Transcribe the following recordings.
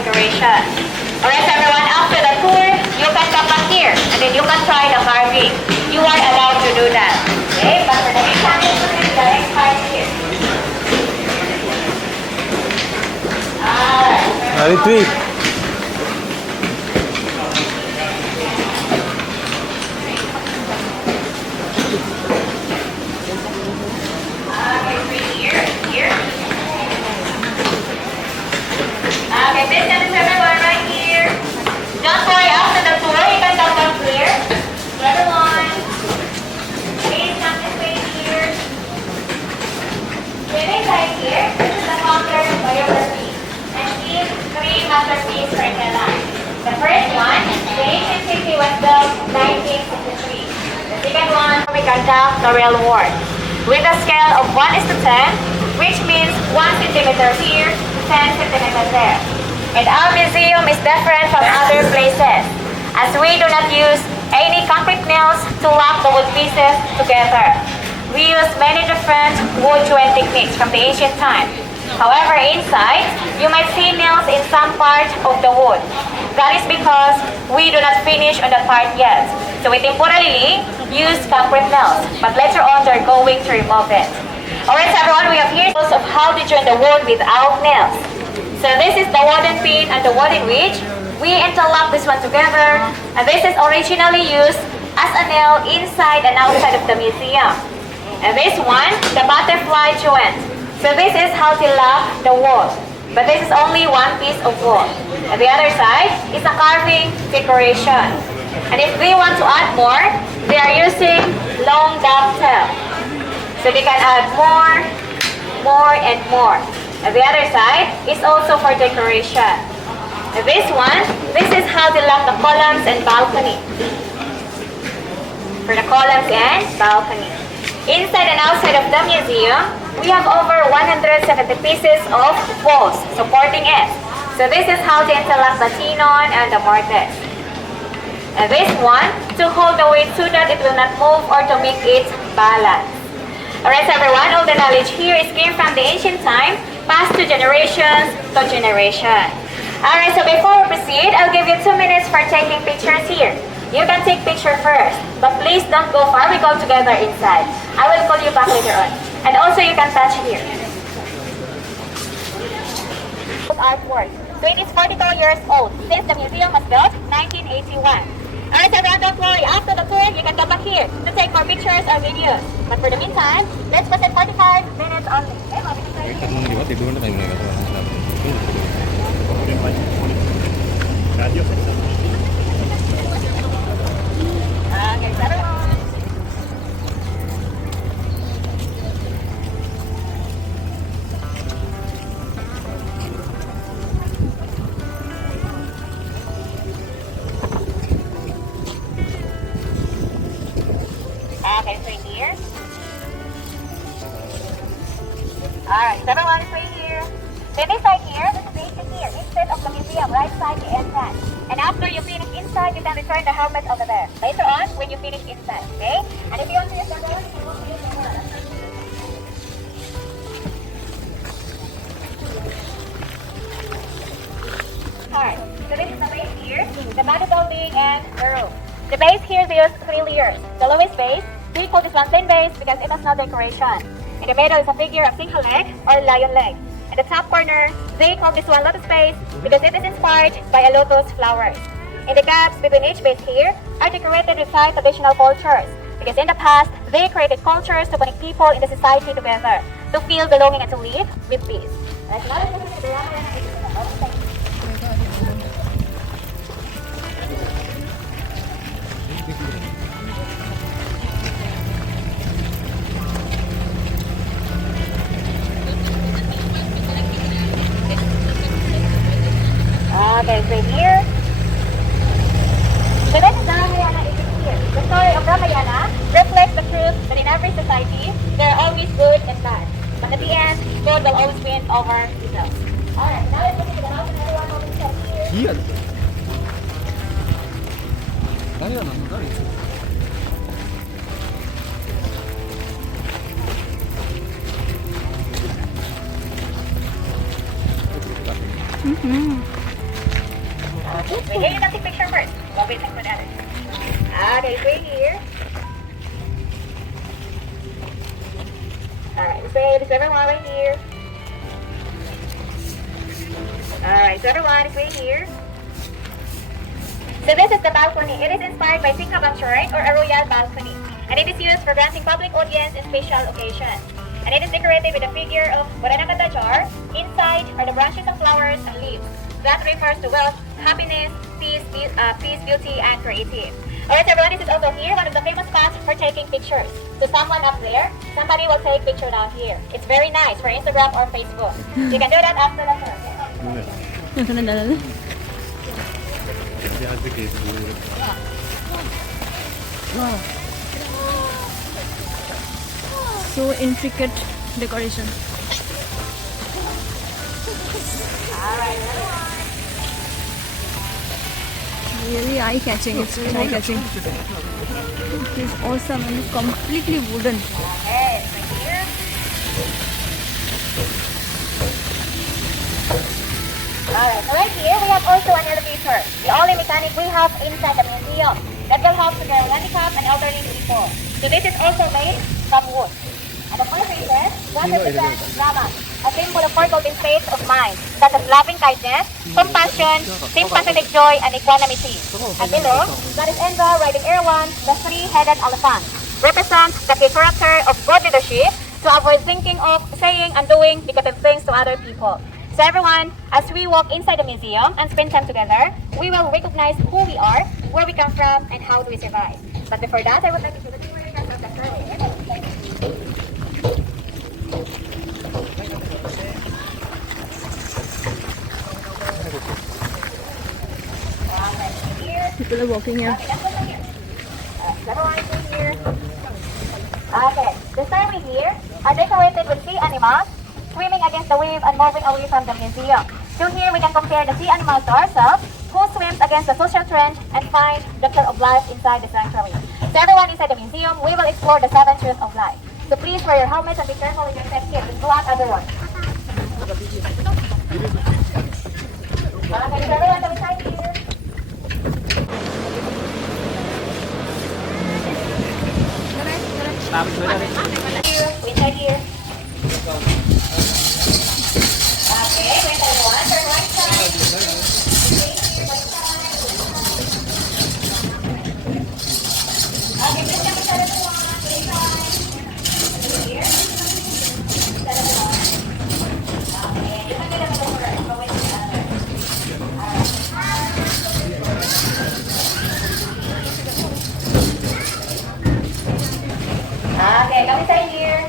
decoration. Alright everyone, after the tour, you can come back here and then you can try the carving. You are allowed to do that. Okay, but for the meantime, you can do the next part here. Retreat. Okay, this is everyone right here. Don't worry, after the tour, you can come down here. Everyone, please come this way here. Sitting right here, this is the counter of biography. And these three masterpieces for Kailan. The first one, the ancient city was built 1963. The second one, we conduct the real war. With a scale of 1:10, which means 1 centimeter here, 10 centimeters there. And our museum is different from other places, as we do not use any concrete nails to lock the wood pieces together. We use many different wood joint techniques from the ancient time. However, inside, you might see nails in some part of the wood. That is because we do not finish on that part yet. So we temporarily use concrete nails, but later on they're going to remove it. Alright everyone, we have here of how to join the wood without nails. So this is the wooden pin and the wooden wedge. We interlock this one together, and this is originally used as a nail inside and outside of the museum. And this one, the butterfly joint. So this is how to lock the wood. But this is only one piece of wood. And the other side is a carving decoration. And if we want to add more, they are using long dovetail. So they can add more, and more. And the other side is also for decoration. And this one, this is how they lock the columns and balcony. For the columns and balcony. Inside and outside of the museum, we have over 170 pieces of walls supporting it. So this is how they interlock the tenon and the mortise. And this one, to hold the weight so that it will not move or to make it balance. Alright everyone, all the knowledge here is came from the ancient time, passed to generations to generation. Alright, so before we proceed, I'll give you 2 minutes for taking pictures here. You can take picture first, but please don't go far, we go together inside. I will call you back later on. And also you can touch here. Artwork. So it is 42 years old, since the museum was built 1981. Alright everyone, don't worry, after the tour, you can come back here to take more pictures or videos. But for the meantime, let's proceed 45 minutes only. Okay, everyone. Okay, so here. Alright, so everyone is right here. So this side here, this is the exit here, instead of the museum, right side the entrance. And after you finish inside, you can return the helmet over there. Later on, when you finish inside, okay? And if you want to use the door, you can also use the door. Alright, so this is the base here, the bodybuilding and the roof. The base here, they use 3 layers. The lowest base, we call this one thin base because it has no decoration. In the middle is a figure of single leg or lion leg. At the top corner, they call this one lotus base because it is inspired by a lotus flowers. In the gaps between each base here are decorated with 5 traditional cultures because in the past, they created cultures to connect people in the society together, to feel belonging and to live with peace. Okay, so here. So this is the Ramayana is here. The story of Ramayana reflects the truth that in every society, there are always good and bad. But at the end, good will always win over evil. Alright, now let's look at the house and everyone will be set here. Wait here, you can take picture first. We'll wait for the others. Okay, wait here. Alright, this everyone right here. Alright, so everyone is right here. So this is the balcony. It is inspired by Singhabang Shrine or a royal balcony. And it is used for granting public audience in special occasions. And it is decorated with a figure of Waranagata jar. Inside are the branches of flowers and leaves. That refers to wealth, happiness, peace, beauty, and creative. Alright everyone, this is also here, one of the famous spots for taking pictures. So someone up there, somebody will take picture down here. It's very nice for Instagram or Facebook. You can do that after the tour. Wow. So intricate decoration. Alright, Really eye-catching. It's really eye-catching. It's awesome and it's completely wooden. okay, right here. Alright, so right here we have also an elevator. The only mechanic we have inside the museum that will help to care handicapped and elderly people. So this is also made from wood. And the first reason, what represents Brahman, a symbol of four golden states of mind, such as loving kindness, compassion, sympathetic joy, and equanimity. And below, that is Indra riding Erawan, the three-headed elephant, represents the key character of good leadership to avoid thinking of saying and doing negative things to other people. So everyone, as we walk inside the museum and spend time together, we will recognize who we are, where we come from, and how do we survive. But before that, I would like to do the theory of the survey. People are walking here. Okay, the survey here are decorated with sea animals swimming against the wave and moving away from the museum. So here we can compare the sea animals to ourselves, who swims against the social trend and find the truth of life inside the sanctuary. So everyone inside the museum, we will explore the 7 truths of life. So please wear your helmets and be careful with your step here. Just go out everyone. Okay, so everyone come inside here. We check here. Okay, wait everyone. Turn right side. Okay, please come inside everyone. Right side. Here. Inside everyone. Okay, you can get a little first. Go with the other. Okay, come inside here.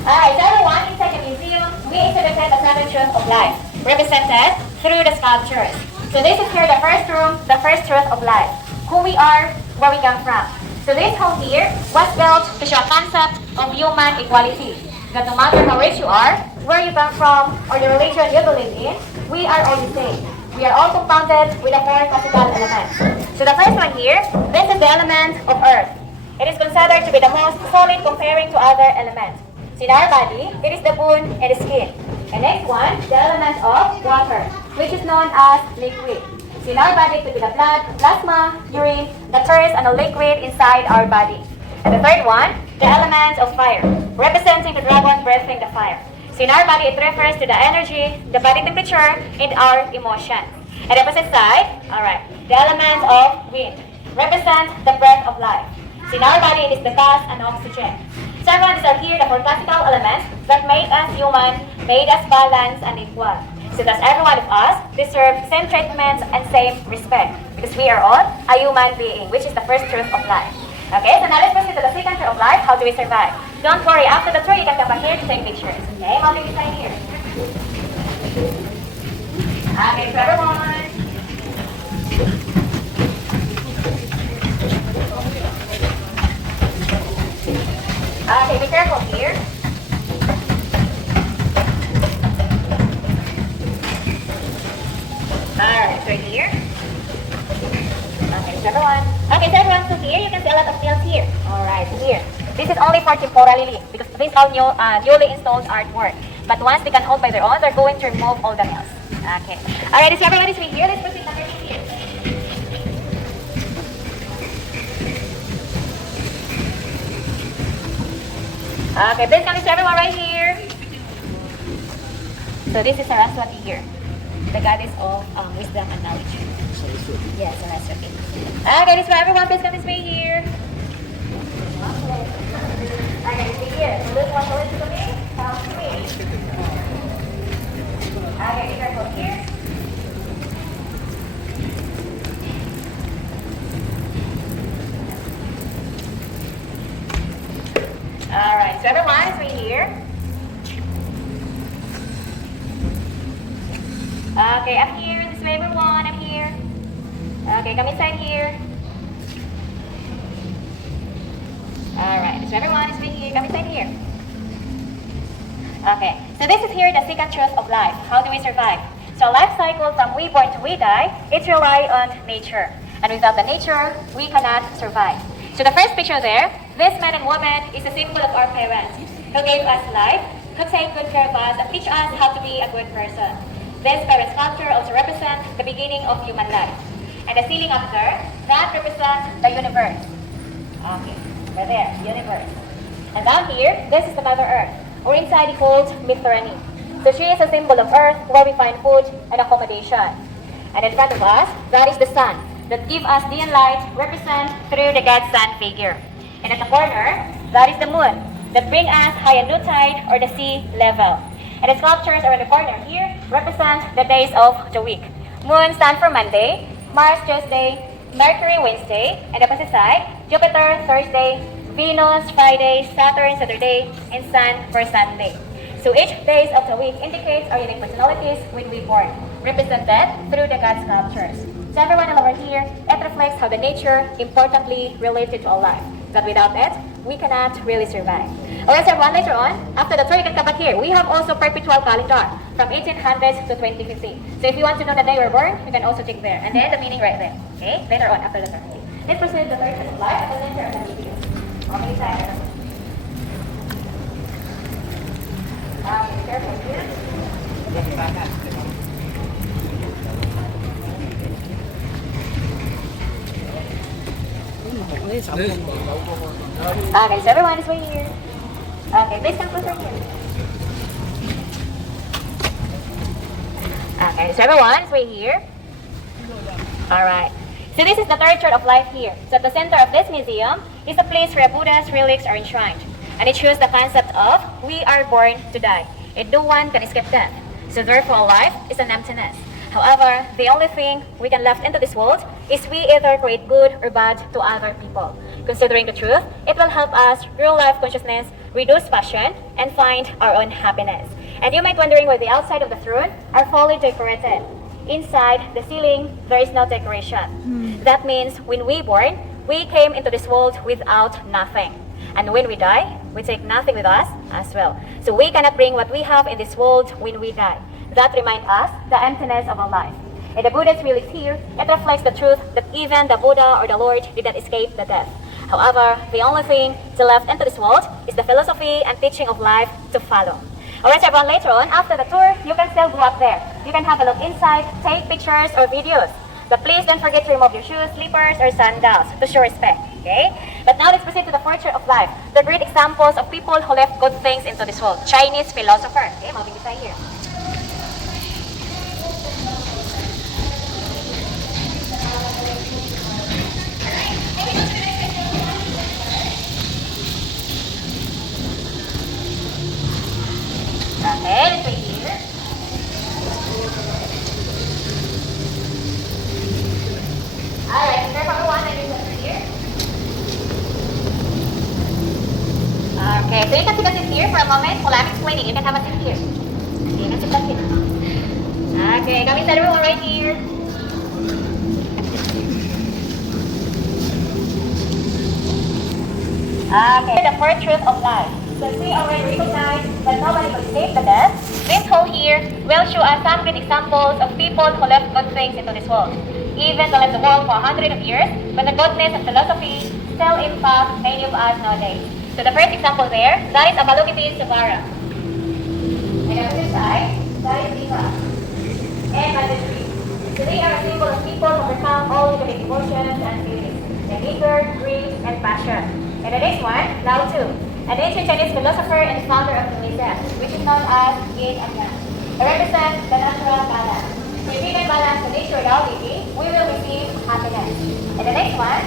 Alright, so everyone inside the museum, we exhibited the 7 truths of life, represented through the sculptures. So this is here the first room, the first truth of life. Who we are, where we come from. So this home here was built to show a concept of human equality. That no matter how rich you are, where you come from, or the religion you believe in, we are all the same. We are all compounded with the 4 physical elements. So the first one here, this is the element of earth. It is considered to be the most solid comparing to other elements. So in our body, it is the bone and the skin. And next one, the element of water, which is known as liquid. So in our body, it could be the blood, plasma, urine, the thirst, and the liquid inside our body. And the third one, the element of fire, representing the dragon breathing the fire. So in our body, it refers to the energy, the body temperature, and our emotions. And the opposite side, alright, the element of wind, represents the breath of life. So in our body, it is the gas and oxygen. So everyone, these are here the 4 classical elements that make us human, made us balanced and equal. So thus every one of us deserve same treatment and same respect because we are all a human being, which is the first truth of life. Okay, so now let's proceed to the second truth of life. How do we survive? Don't worry, after the tour, you can come back here to take pictures. Okay, I'll leave you sign here. Okay, so everyone. Okay, be careful here. Alright, so here. Okay, so everyone. Okay, so everyone, so here you can see a lot of nails here. Alright, here. This is only for temporarily because these are newly installed artwork. But once they can hold by their own, they're going to remove all the nails. Okay. Alright, so everyone is here. Let's proceed. Okay, please come to everyone right here. So this is Saraswati here, the goddess of wisdom and knowledge. Yes, Saraswati. Okay, this is for everyone. Please come this way here. Okay, stay here. So this one, listen to me. Come to me. Okay, be careful here. Alright, so everyone is right here. Okay, I'm here. This way, everyone. I'm here. Okay, come inside here. Alright, so everyone is right here. Come inside here. Okay, so this is here the second truth of life. How do we survive? So life cycle from we born to we die, it relies on nature. And without the nature, we cannot survive. So the first picture there, this man and woman is a symbol of our parents who gave us life, who take good care of us and teach us how to be a good person. This parent sculpture also represents the beginning of human life. And the ceiling up there, that represents the universe. Okay, right there, universe. And down here, this is the Mother Earth, or inside the old Mithrani. So she is a symbol of Earth where we find food and accommodation. And in front of us, that is the sun that give us day and light, represent through the God Sun figure. And at the corner, that is the moon that bring us high and low tide or the sea level. And the sculptures around the corner here represent the days of the week. Moon stands for Monday, Mars Tuesday, Mercury Wednesday, and the opposite side, Jupiter Thursday, Venus Friday, Saturn Saturday, and Sun for Sunday. So each days of the week indicates our unique personalities when we born, represented through the God sculptures. So everyone over here, it reflects how the nature importantly related to our life. That without it, we cannot really survive. Alright, so everyone, later on, after the tour, you can come back here. We have also perpetual calendar from 1800s to 2050. So if you want to know the day you were born, you can also check there. And then the meaning right there. Okay, later on, after the tour. Let's proceed to the third of life and then share the video. Okay, side. Be careful here. Okay, so everyone is way here. Okay, please come closer here. Okay, so everyone is way here. Alright. So this is the third truth of life here. So at the center of this museum is a place where Buddha's relics are enshrined. And it shows the concept of we are born to die. And no one can escape death. So therefore life is an emptiness. However, the only thing we can left into this world is we either create good or bad to other people. Considering the truth, it will help us grow life consciousness, reduce passion, and find our own happiness. And you might wondering why the outside of the throne are fully decorated. Inside the ceiling, there is no decoration. That means when we born, we came into this world without nothing. And when we die, we take nothing with us as well. So we cannot bring what we have in this world when we die. That reminds us the emptiness of our life. And the Buddha's really here, it reflects the truth that even the Buddha or the Lord did not escape the death. However, the only thing to left into this world is the philosophy and teaching of life to follow. Alright, everyone, later on, after the tour, you can still go up there. You can have a look inside, take pictures or videos. But please don't forget to remove your shoes, slippers, or sandals to show respect, okay? But now let's proceed to the fourth truth of life. The great examples of people who left good things into this world. Chinese philosophers. Okay, moving inside here. Okay, let's wait here. Alright, careful everyone, I need to here. Okay, so you can sit here for a moment while I'm explaining. You can have a seat here. Okay, you can sit here. Okay, come inside everyone right here. Okay, the fourth truth of life. So we already recognize that nobody will escape the death. This hole here will show us some good examples of people who left good things into this world. Even though left the world for 100 of years, but the goodness and philosophy still impact many of us nowadays. So the first example there, that is Avalokitesvara. And on this side, that is Shiva. And on the tree. So they are a symbol of people who overcome all negative emotions and feelings, like anger, greed, and passion. And the next one, Lao Tzu. an ancient Chinese philosopher and founder of Buddhism, which is known as Yin and Yang. It represents the natural balance. So if we can balance the nature reality, we will receive happiness. And the next one,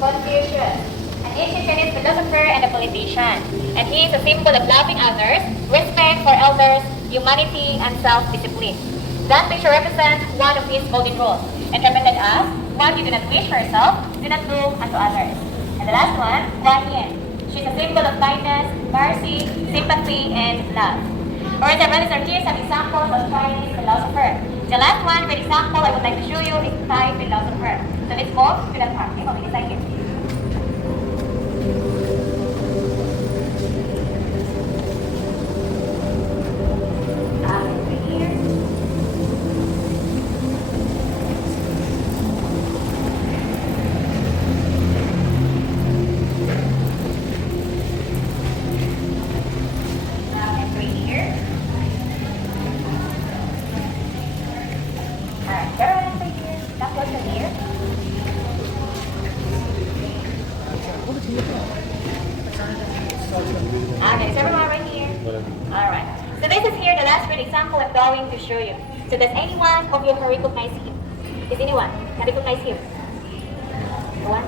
Confucius, an ancient Chinese philosopher and a politician. And he is a symbol of loving others, respect for elders, humanity, and self-discipline. That picture represents one of his golden rules, and recommended us, what you do not wish for yourself, do not do unto others. And the last one, Kuan Yin. She's a symbol of kindness, mercy, sympathy, and love. Alright, brothers are here some examples of Chinese philosopher. The last one, for example, I would like to show you is Thai philosopher. So let's go to that part. Okay, hold it inside here. Right here. Okay, so everyone right here? Alright. So this is here the last good example I'm going to show you. So does anyone of you can recognize him? Is anyone can recognize him? No one?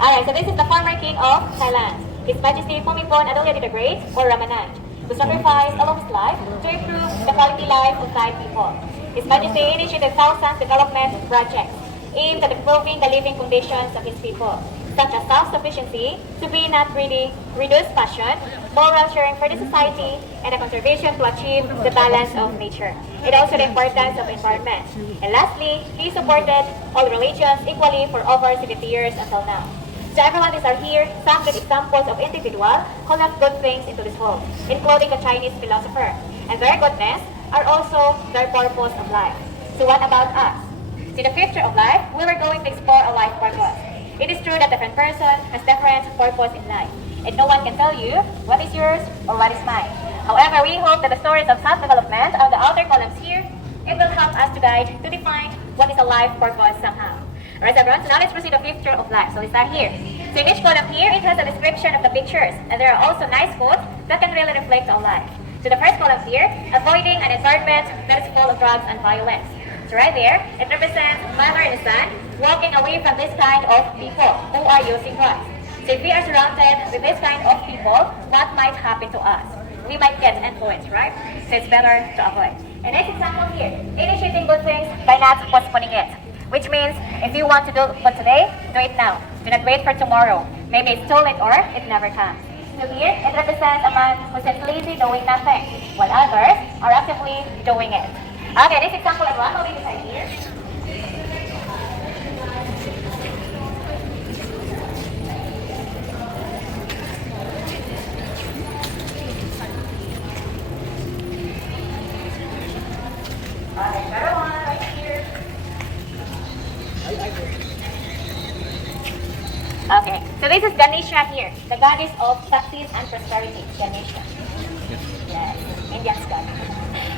Alright, so this is the former king of Thailand. His Majesty Phumipon Adulti the Great, or Ramanand, who sacrificed all of his life to improve the quality life of Thai people. His Majesty initiated thousands development projects aimed at improving the living conditions of his people, such as self-sufficiency, to be not greedy, reduce passion, moral sharing for the society, and the conservation to achieve the balance of nature, and also the importance of environment. And lastly, he supported all religions equally for over 70 years until now. So everyone, these are here some good examples of individuals who left good things into this world, including a Chinese philosopher. And their goodness are also their purpose of life. So what about us? In the future of life, we are going to explore a life purpose. It is true that different person has different purpose in life, and no one can tell you what is yours or what is mine. However, we hope that the stories of self-development on the outer columns here, it will help us to guide to define what is a life purpose somehow. Alright, everyone, so now let's proceed to the picture of life. So let's start here. So in each column here, it has a description of the pictures, and there are also nice quotes that can really reflect on life. So the first column here, avoiding an environment that is full of drugs and violence. So right there, it represents mother and son walking away from this kind of people who are using drugs. So if we are surrounded with this kind of people, what might happen to us? We might get influenced, right? So it's better to avoid. And next example here, initiating good things by not postponing it. Which means, if you want to do it today, do it now. Do not wait for tomorrow. Maybe it's too late or it never comes. So here, it represents a man who sits lazy doing nothing, while others are actively doing it. Okay, this example everyone, moving inside here. Okay, better one right here. Okay, so this is Ganesha here, the goddess of success and prosperity, Ganesha. Yes, Indian's god.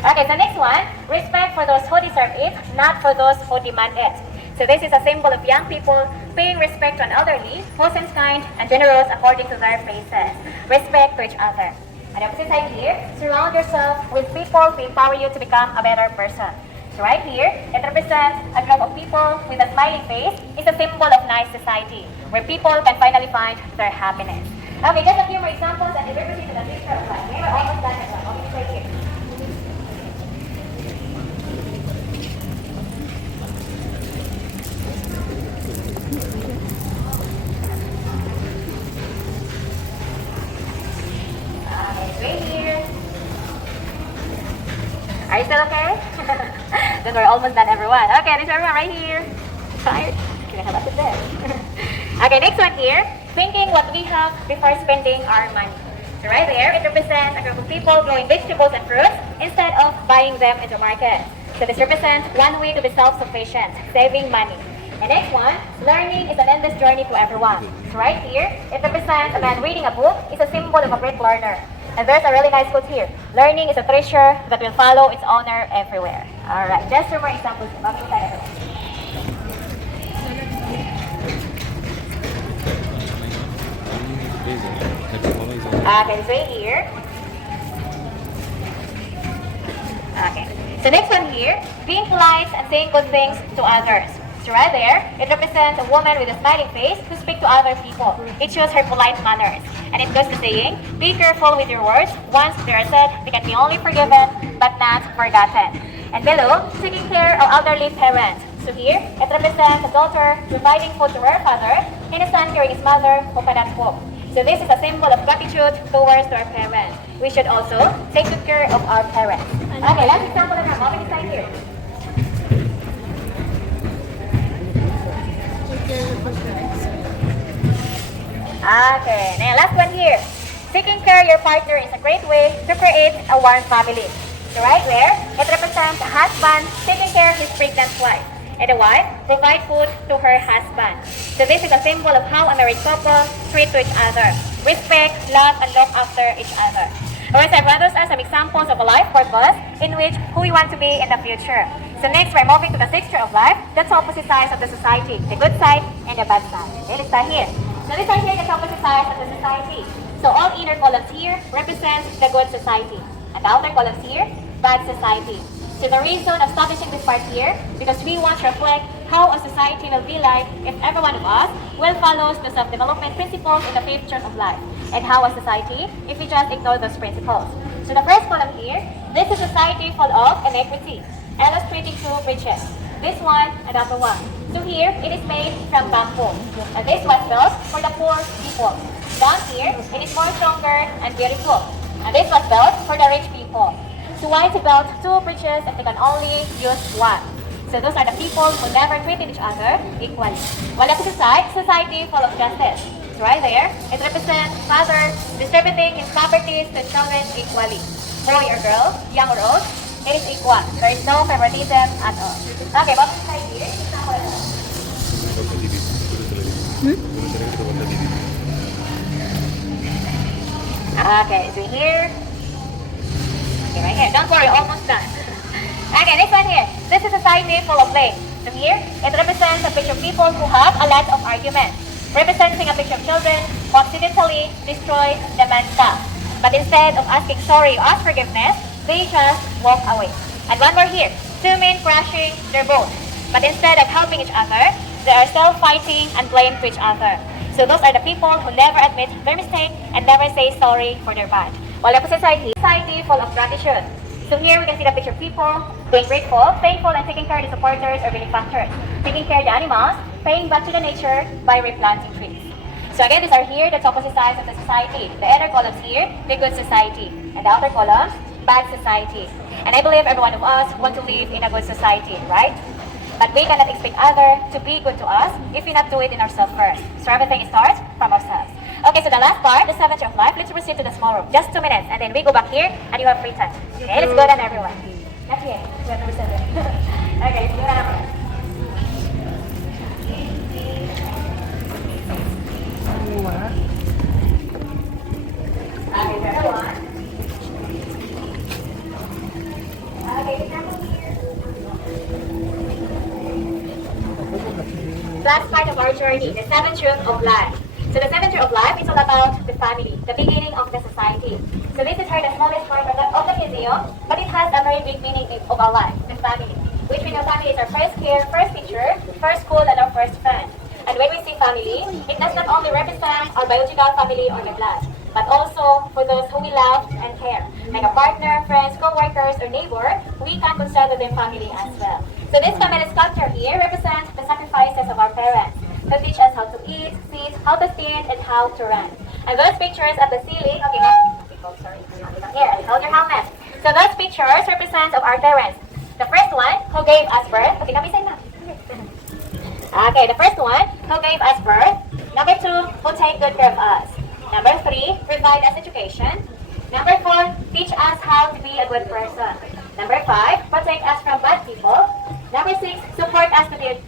Okay, so next one, respect for those who deserve it, not for those who demand it. So this is a symbol of young people paying respect to an elderly who seems kind and generous according to their faces. Respect to each other. And the opposite side here, surround yourself with people who empower you to become a better person. So right here, it represents a group of people with a smiling face. It's a symbol of nice society, where people can finally find their happiness. Okay, just a few more examples and we're proceeding to the picture of life. We're almost done as well. Okay, right here. Right here. Are you still okay? Then we're almost done, everyone. Okay, this is everyone right here. Tired? Can I have a there? Okay, next one here. Thinking what we have before spending our money. So right there, it represents a group of people growing vegetables and fruits instead of buying them in the market. So this represents one way to be self-sufficient, saving money. And next one, learning is an endless journey to everyone. So right here, it represents a man reading a book is a symbol of a great learner. And there's a really nice quote here. Learning is a treasure that will follow its owner everywhere. Alright, just two more examples. Okay, this way here. Okay. So next one here, being polite and saying good things to others. So right there, it represents a woman with a smiling face who speaks to other people. It shows her polite manners. And it goes to saying, be careful with your words. Once they are said, they can be only forgiven but not forgotten. And below, taking care of elderly parents. So here, it represents a daughter providing food to her father and a son carrying his mother who cannot walk. So this is a symbol of gratitude towards our parents. We should also take good care of our parents. Okay, last example na naman. Mami side here. Okay, now last one here. Taking care of your partner is a great way to create a warm family. So right there, it represents a husband taking care of his pregnant wife. And the wife provide food to her husband. So this is a symbol of how a married couple treat to each other. Respect, love, and look after each other. Alright, so brothers are some examples of a life purpose in which who we want to be in the future. So next, we're moving to the sixth of life. That's opposite sides of the society. The good side and the bad side. Okay, let's start here. So let's start here the opposite sides of the society. So all inner columns here represent the good society. And the outer columns here, bad society. So the reason of establishing this part here, because we want to reflect how a society will be like if every one of us will follow the self-development principles in the future of life. And how a society if we just ignore those principles. So the first column here, this is society full of inequity, illustrating two bridges. This one and the other one. So here, it is made from bamboo. And this was built for the poor people. Down here, it is more stronger and beautiful. And this was built for the rich people. So why to build two bridges if they can only use one? So those are the people who never treated each other equally. While opposite side, society full of justice. So right there, it represents father distributing his properties to children equally. Boy or girl, young or old, it is equal. There is no favoritism at all. Okay, bottom side here. Okay, so here. Okay, right here. Don't worry, almost done. Okay, next one here. This is a society full of blame. So here, it represents a picture of people who have a lot of arguments. Representing a picture of children who accidentally destroy the man's stuff. But instead of asking sorry or ask forgiveness, they just walk away. And one more here. Two men crashing their boat. But instead of helping each other, they are still fighting and blame to each other. So those are the people who never admit their mistake and never say sorry for their bad. While the opposite side here, society full of gratitude. So here we can see the picture of people being grateful, thankful, and taking care of the supporters or benefactors. Taking care of the animals, paying back to the nature by replanting trees. So again, these are here the opposite sides of the society. The inner columns here, the good society. And the outer columns, bad society. And I believe every one of us want to live in a good society, right? But we cannot expect others to be good to us if we not do it in ourselves first. So everything starts from ourselves. Okay, so the last part, the seventh of life, let's proceed to the small room. Just 2 minutes, and then we go back here, and you have free time. Okay, let's go then, everyone. Not here. We have number 7. Okay, let's do that number. Okay, everyone. Okay, example here. Last part of our journey, the 7th truth of life. So the 7th truth of life is all about the family, the beginning of the society. So this is here the smallest part of the museum, but it has a very big meaning of our life, the family. Which we know family is our first care, first teacher, first school, and our first friend. And when we say family, it does not only represent our biological family or the blood, but also for those who we love and care. Like a partner, friends, co-workers, or neighbor, we can consider them family as well. So this family sculpture here represents the sacrifices of our parents to teach us how to eat, sit, how to stand, and how to run. And those pictures at the ceiling, okay, sorry, here, hold your helmet. So those pictures represent of our parents. The first one, who gave us birth. Okay, kami say na. Okay, the first one, who gave us birth. Number 2, who take good care of us. Number 3, provide us education. Number 4, teach us how to be a good person. Number 5, protect us from bad people. Number 6, support us to get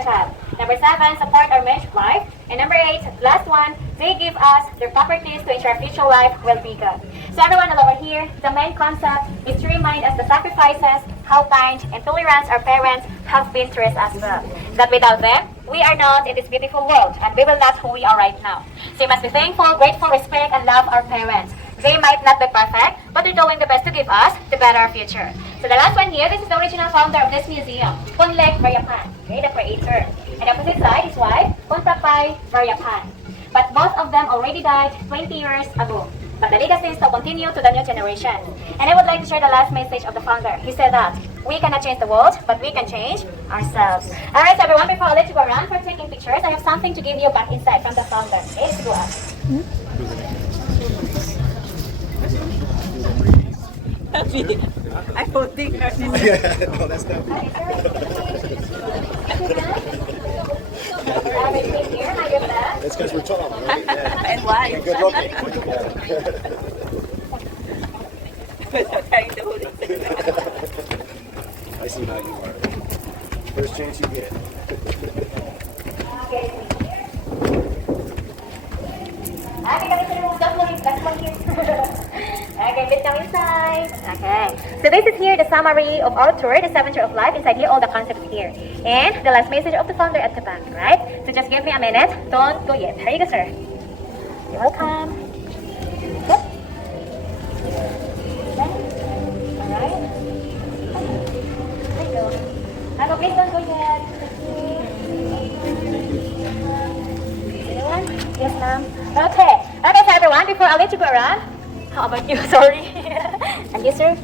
a child. Number 7, support our marriage life. And number 8, last one, they give us their properties to ensure future life will be good. So everyone all over here, the main concept is to remind us the sacrifices, how kind and tolerance our parents have been to us as well. That without them, we are not in this beautiful world, and we will not who we are right now. So you must be thankful, grateful, respect, and love our parents. They might not be perfect, but they're doing the best to give us the better future. So the last one here, this is the original founder of this museum, Punlek Varyapan, okay, the creator. And the opposite side is wife, Punprapai Varyapan. But both of them already died 20 years ago. But the legacy still continue to the new generation. And I would like to share the last message of the founder. He said that we cannot change the world, but we can change ourselves. Alright, so everyone, before I let you go around for taking pictures, I have something to give you back inside from the founder. Okay, let's go up. I don't think No, that's not. It's because we're tall, right? Yeah. and why? And good looking. Without having to hold it. I see how you are. First chance you get. Okay, let's come inside. Okay. So this is here the summary of our tour, the 7 years of life. Inside here, all the concepts here. And the last message of the founder at the back, right? So just give me a minute. Don't go yet. Here you go, sir. You're welcome. Good. Alright. There you go. Hello, please don't go yet. Anyone? Yes, ma'am. Okay. Okay, so everyone, before I let you go around, how about you? Sorry. And you, sir?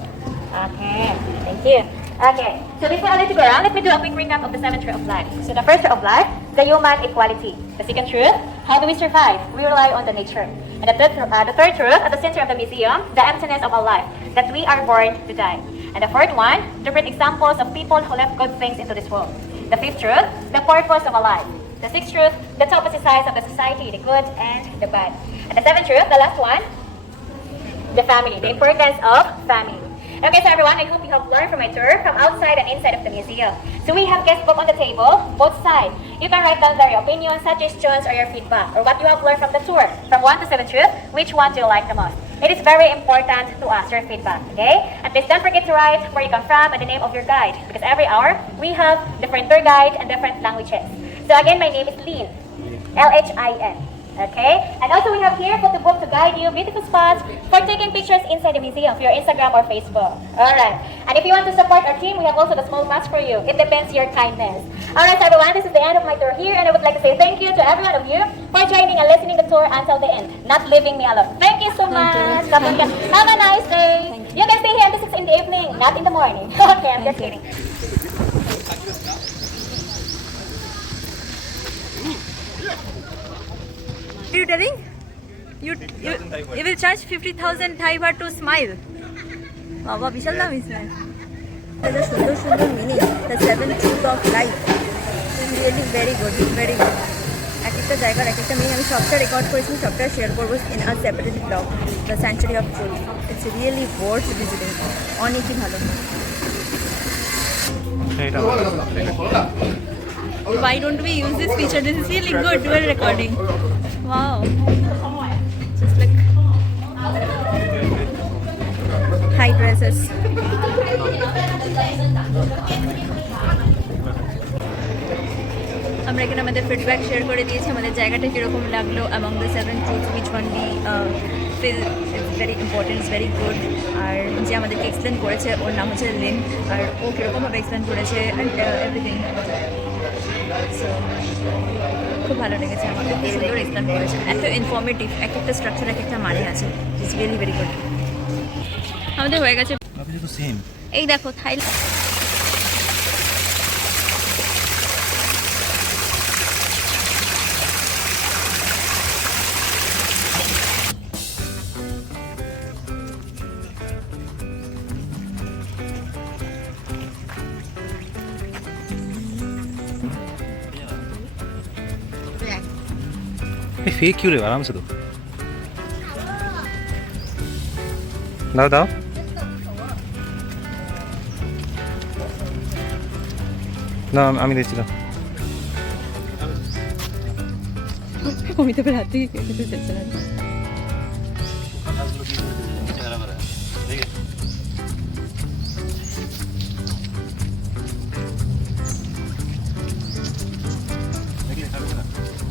Okay, thank you. Okay, so before I let you go around, let me do a quick recap of the 7 truths of life. So the first truth of life, the human equality. The second truth, how do we survive? We rely on the nature. And the third truth, at the center of the museum, the emptiness of our life, that we are born to die. And the fourth one, different examples of people who left good things into this world. The fifth truth, the purpose of our life. The sixth truth, the opposite sides of the society, the good and the bad. And the seventh truth, the last one, the family, the importance of family. Okay, so everyone, I hope you have learned from my tour from outside and inside of the museum. So we have guest book on the table, both sides. You can write down their opinions, suggestions, or your feedback, or what you have learned from the tour. From 1 to 7 truth, which one do you like the most? It is very important to ask your feedback, okay? And please don't forget to write where you come from and the name of your guide, because every hour, we have different tour guide and different languages. So again, my name is Lynn, L-H-I-N. Okay, and also we have here photo book to guide you beautiful spots for taking pictures inside the museum for your Instagram or Facebook. Alright, and if you want to support our team, we have also the small match for you. It depends your kindness. Alright, so everyone, this is the end of my tour here, and I would like to say thank you to every one of you for joining and listening the tour until the end, not leaving me alone. Thank you so much. Have a nice day. You can stay here until 6 in the evening, not in the morning. Okay, I'm just kidding. What are you telling? You will charge 50,000 Thai baht to smile. Baba, Vishal Dam is there. There's a sundar meaning. The 7 truths of life. It's really very good. Very good. একটা জায়গার একটা meaning আমি সবটা record করেছি, সবটা share করবো in a separate blog, the sanctuary of truth. It's really worth visiting, অনেকই ভালো। Why don't we use this feature? This is really good. We're recording. Wow. Just like high dresses. আমরা এখানে আমাদের feedback share করে দিয়েছি, আমাদের জায়গাটা কীরকম লাগলো, among the 7 truths which one be feel it's very important, it's very good. আর যে আমাদেরকে এক্সপ্লেন করেছে ওর নাম হচ্ছে লিন, আর ও কীরকমভাবে এক্সপ্লেন করেছে অ্যান্ড এভরিথিং। সো খুব ভালো লেগেছে আমাকে, খুব সুন্দর এক্সপ্লেন করেছে, এত ইনফর্মেটিভ, এক একটা স্ট্রাকচার এক একটা মানে আছে। It's really very good. আমাদের হয়ে গেছে, এই দেখো থাইল্যান্ড। फेक क्यों रे, आराम से दो। दाओ दाओ। না আমি দিচ্ছিলাম। আমি তো রাত থেকে খেতে চাচ্ছি না। 잘했잖아.